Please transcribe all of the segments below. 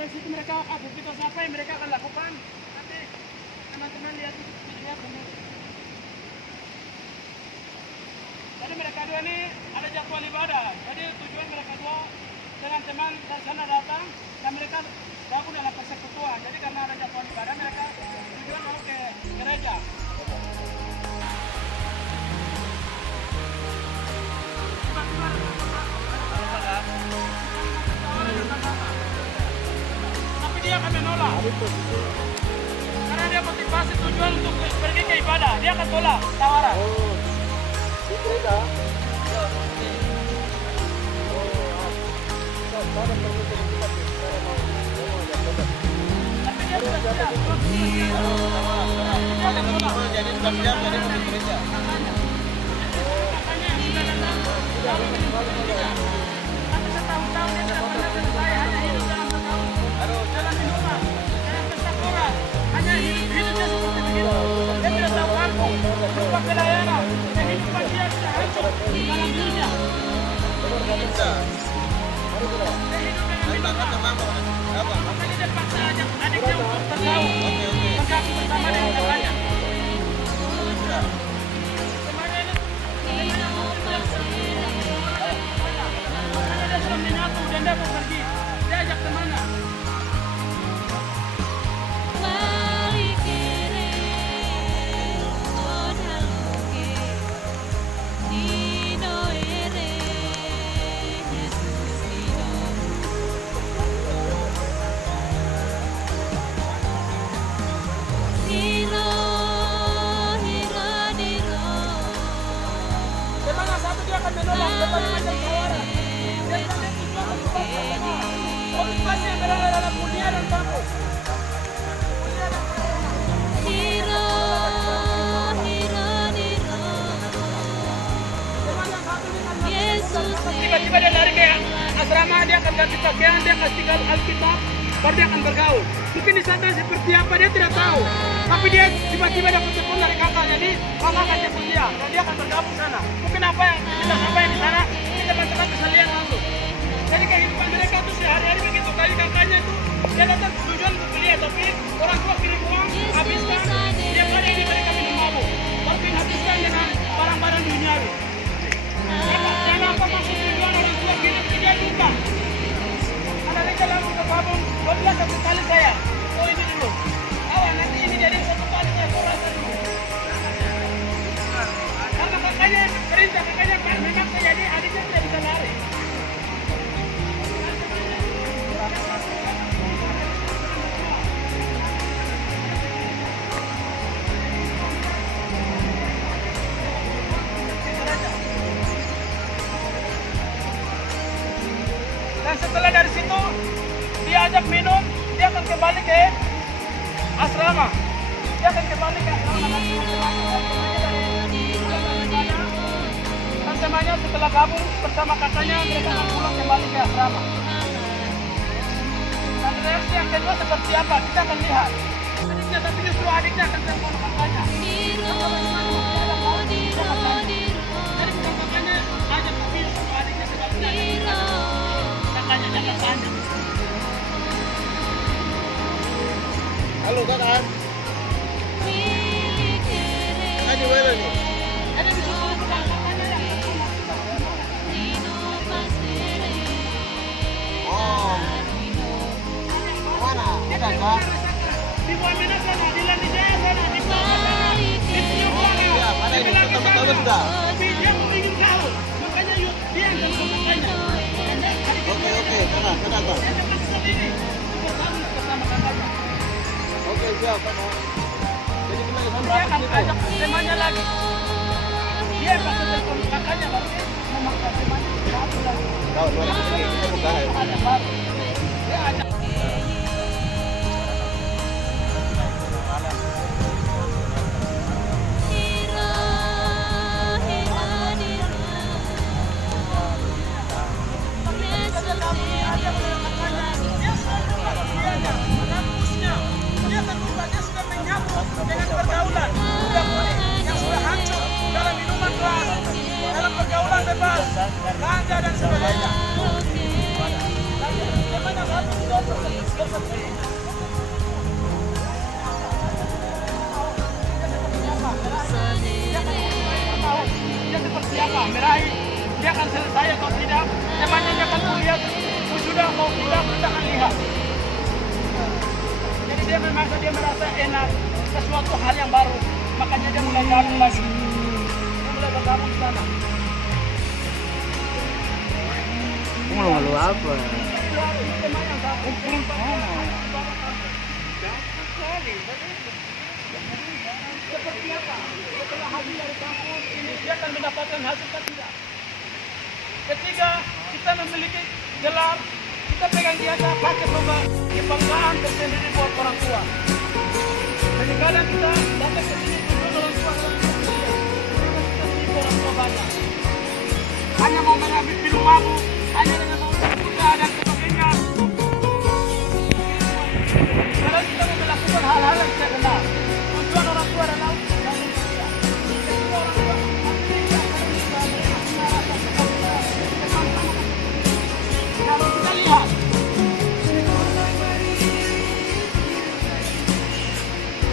Kalau situ mereka aktivitas apa yang mereka akan lakukan, nanti teman-teman lihat benar. Jadi mereka dua ini ada jadwal ibadah. Jadi tujuan mereka dua dengan teman dari sana datang dan mereka gabung dalam persekutuan. Jadi karena ada jadwal ibadah mereka tujuan mau ke gereja. Tapi dia akan menolak. Karena dia motivasi tujuan untuk pergi ke ibadah, dia akan tolak tawaran. Tapi dia sudah siap. Jadi sudah siap jadi masuk gereja. Tapi setahun-tahun dia tidak pernah selesai, hanya hidup dalam setahun. Jalan di rumah, jalan persakuran, hanya hidupnya seperti begitu. Dia tidak tahu kampung, lupa pelayanan, kehidupan dia sudah hancur dalam dunia. Makanya dia paksa adiknya untuk bergaul, bergabung bersama dengan kakaknya. Karena dia sudah menyatu dan dia mau pergi, dia ajak temannya. Menolak berbagai macam tawaran. Dia bilang tujuan untuk bangsa semua. Motivasi yang berada dalam dunia dan bangsa. Tiba-tiba dia lari ke asrama, dia akan ganti pakaian, dia akan tinggal Alkitab, baru dia akan bergaul. Mungkin di sana seperti apa dia tidak tahu. Tapi dia tiba-tiba dapat telepon dari kakaknya, jadi kakak akan jemput dia dan dia akan bergabung sana. Mungkin apa yang di sana kita baca bisa lihat langsung. Jadi kehidupan mereka tuh sehari-hari begitu. Kali kakaknya itu dia datang tujuan untuk kuliah, tapi orang tua kirim uang, habiskan. Dia pada ini mereka minum mabuk, tapi habiskan dengan barang-barang duniawi. Jangan apa maksud tujuan orang tua kirim dia juga. Ada mereka langsung bergabung 12 kali saya. Oh ini dulu. Awal nanti ini jadi satu kali saya rasa dulu. Karena kakaknya perintah kakaknya kan memang jadi adiknya tidak bisa lari. Dan setelah dari situ dia ajak minum, dia akan kembali ke asrama. Dia akan kembali ke asrama dan temannya setelah gabung bersama kakaknya mereka akan pulang kembali ke asrama. Dan reaksi yang kedua seperti apa? Kita akan lihat. Adiknya, tapi justru adiknya akan telepon kakaknya. Jadi bukan kakaknya ajak tapi justru adiknya sebabnya kakaknya jangan tanya. Halo kakak. Kakak di mana nih? Ada di situ kakaknya yang Oh. Mana? Ada kak? di Wamena sana, di Lanijaya sana, di Bawah sana, di Tiongkok. Ya, mana ini pertama-tama sudah? Tapi dia mau ingin tahu, makanya dia yang telepon kakaknya. Oke, kakak. Dia akan sendiri, bergabung bersama kakaknya. Oke, siap kakak. Jadi kita Dia akan ajak temannya lagi. Dia pasti telepon kakaknya baru dia memaksa temannya bergabung lagi. Tahu, kita buka ya. Ada baru. Dia ajak. Dengan pergaulan budak kuning yang sudah hancur dalam minuman keras, dalam pergaulan bebas, ganja dan sebagainya. Dan teman yang satu sudah Dia seperti apa? Meraih, dia akan selesai atau tidak? Emangnya dia akan kuliah sudah mau tidak, kita akan lihat. Jadi dia merasa enak, sesuatu hal yang baru, makanya dia mulai gabung lagi. Dia mulai bergabung di sana. Malu apa? Seperti apa? Setelah hasil dari kampus ini dia akan mendapatkan hasil atau tidak? Ketika kita memiliki gelar, kita pegang jasa pakai kebanggaan tersendiri buat orang tua. Jadi kadang kita datang ke sini tujuan orang tua orang tua banyak. Hanya mau mengambil pilu mabu, hanya dengan mau berkuda dan sebagainya. Kalau kita mau melakukan hal-hal yang tidak benar, tujuan orang tua adalah kalau kita lihat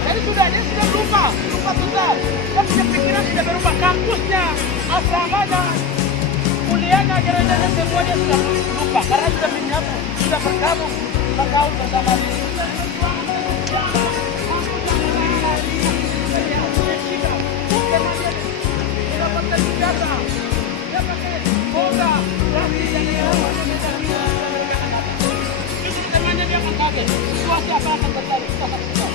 jadi dia sudah lupa total. Dia punya pikiran sudah berubah, kampusnya, asramanya, kuliahnya, gerejanya semua dia sudah lupa karena sudah menyatu, sudah bergabung bersama dia. Dapatkan ijazah, dia pakai boga, itu temannya dia akan kaget. Situasi apa akan terjadi? Kita saksikan.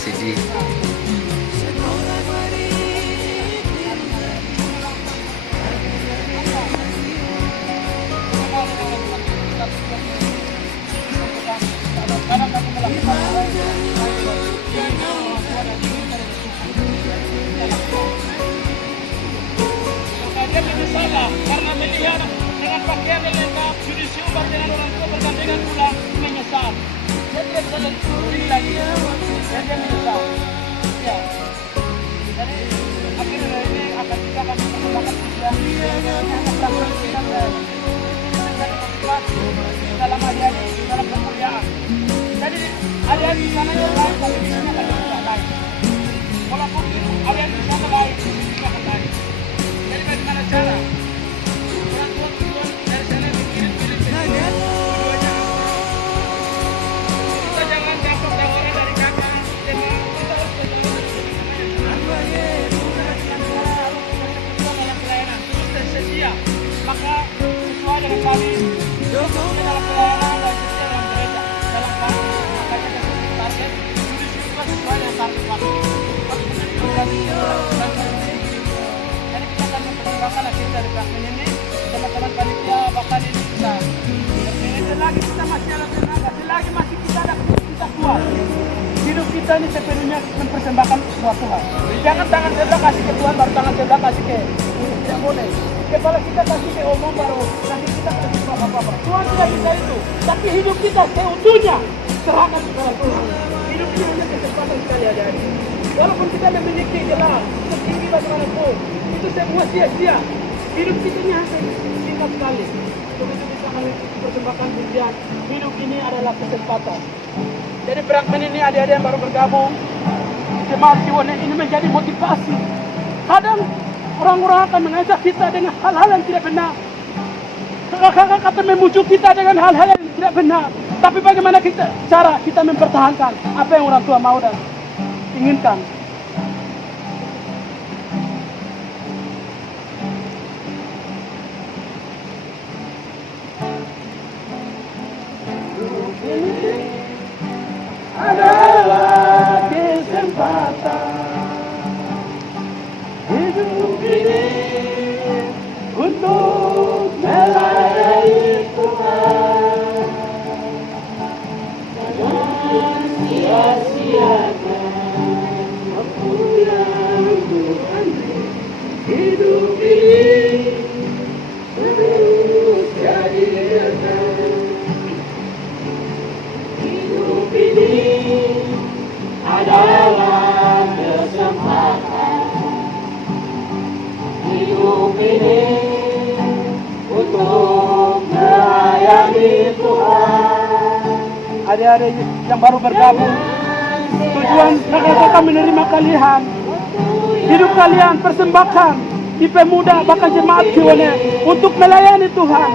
Sedih. Karena kamu melakukan dia menyesal karena melihat dengan pakaian yang lengkap, judi siubar dengan orang tua bergandengan pulang, menyesal. Dia tidak bisa diri lagi, dan dia menyesal. Ya. Jadi akhirnya ini akan kita akan mengembangkan ujian yang peraturan kita mencari motivasi dalam adik-adik dalam perkuliahan. Jadi adik-adik di sana yang lain, tapi di sini akan tidak lain. Walaupun adik-adik di sana lain, di sini akan lain. Jadi bagaimana cara? Orang tua tujuan dari sana mikirin keduanya. Kita jangan dapat tawaran dari kakak, jadi kita harus dalam pelayanan, terus tersedia. Maka sesuai dengan kami, dalam pelayanan dan sesuai dalam gereja, dalam kami, makanya kita target, juga sesuai dengan target kami. Jadi kita akan mempertimbangkan hasil dari praktek ini, teman-teman panitia bahkan ini bisa terpilih. Selagi kita masih ada tenaga, selagi masih kita ada kita kuat, hidup kita ini sepenuhnya mempersembahkan buat Tuhan. Jangan tangan sebelah kasih ke Tuhan, baru tangan sebelah kasih ke tidak boleh. Kepala kita kasih ke omong, baru nanti kita kasih ke apa-apa. Tuhan tidak bisa itu, tapi hidup kita seutuhnya serahkan kepada Tuhan. Hidup ini hanya kesempatan sekali ada. Walaupun kita memiliki gelar setinggi bagaimanapun, itu semua sia-sia. Hidup kita ini hanya singkat sekali. Begitu bisa kami persembahkan pujian. Hidup ini adalah kesempatan. Jadi fragmen ini adik-adik yang baru bergabung, jemaat Ciwon ini menjadi motivasi. Kadang orang-orang akan mengajak kita dengan hal-hal yang tidak benar. Kakak-kakak akan memujuk kita dengan hal-hal yang tidak benar. Tapi bagaimana cara kita mempertahankan apa yang orang tua mau dan inginkan. Ini adalah kesempatan hidup ini untuk melayani Tuhan. Jangan sia-siakan dalam kesempatan hidup ini untuk melayani Tuhan. Adik-adik yang baru bergabung, tujuan kakak-kakak menerima kalian. Hidup kalian persembahkan di pemuda bahkan jemaat Kiwane untuk melayani Tuhan.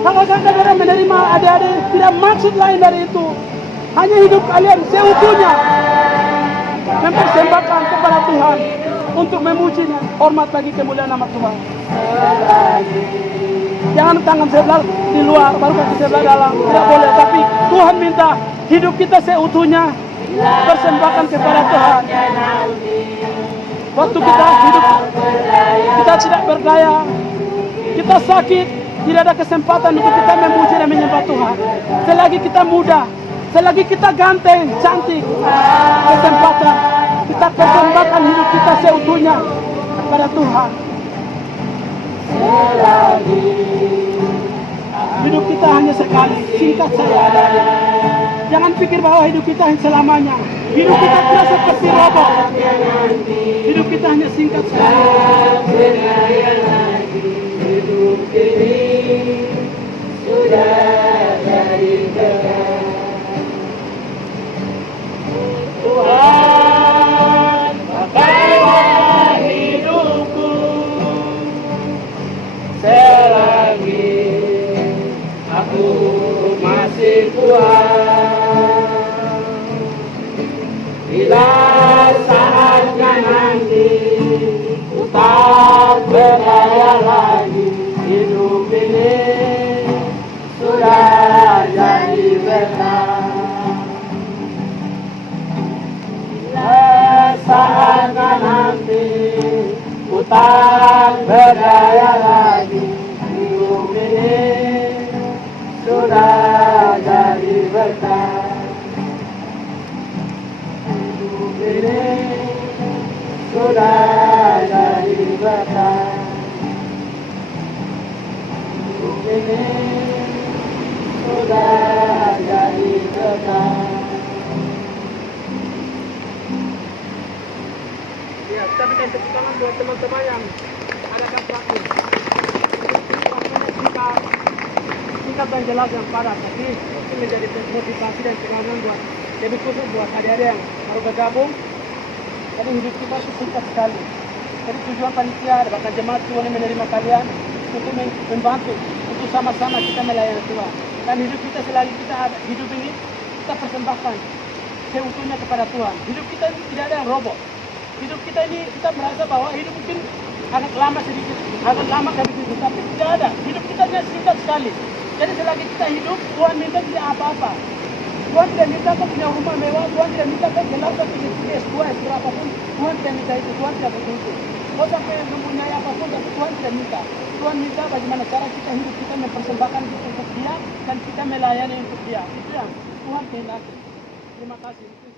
Kakak-kakak orang menerima adik-adik tidak maksud lain dari itu. Hanya hidup kalian seutuhnya mempersembahkan kepada Tuhan untuk memuji dan hormat bagi kemuliaan nama Tuhan. Jangan tangan sebelah di luar, baru kaki sebelah dalam. Tidak boleh, tapi Tuhan minta hidup kita seutuhnya persembahkan kepada Tuhan. Waktu kita hidup, kita tidak berdaya, kita sakit, tidak ada kesempatan untuk kita memuji dan menyembah Tuhan. Selagi kita muda, selagi kita ganteng, cantik, kesempatan kita persembahkan hidup kita seutuhnya kepada Tuhan. Hidup kita hanya sekali, singkat saja. Jangan pikir bahwa hidup kita selamanya. Hidup kita tidak seperti robot. Hidup kita hanya singkat sekali. Hidup ini sudah jadi dekat. Tuhan, pakailah hidupku selagi aku masih kuat. Bila saatnya nanti ku tak berdaya lagi, hidup ini sudah jadi benar. Bila saatnya nanti ku tak berdaya lagi, hidup ini sudah jadi benar. Hidup ini sudah jadi benar. Hidup ini sudah jadi benar. Ya, kita berikan tepuk tangan buat teman-teman yang adakan praktis. Singkat dan jelas yang padat, tapi itu menjadi motivasi dan pengaruh buat lebih khusus buat adik-adik yang baru bergabung. Jadi hidup kita singkat sekali. Jadi tujuan panitia bahkan jemaat Tuhan yang menerima kalian untuk membantu, untuk sama-sama kita melayani Tuhan. Dan hidup kita selagi kita ada hidup ini, kita persembahkan seutuhnya kepada Tuhan. Hidup kita ini tidak ada yang robot. Hidup kita ini kita merasa bahwa hidup mungkin agak lama sedikit, agak lama sedikit, tapi tidak ada. Hidup kita hanya singkat sekali. Jadi selagi kita hidup, Tuhan minta tidak apa-apa. Tuhan tidak minta kau punya rumah mewah, Tuhan tidak minta kau gelar kau punya S2, S2 apapun. Tuhan tidak minta itu, Tuhan tidak butuh itu. Kau sampai mempunyai apapun, tapi Tuhan tidak minta. Tuhan minta bagaimana cara kita hidup, kita mempersembahkan untuk Dia dan kita melayani untuk Dia. Itu yang Tuhan kehendaki. Terima kasih.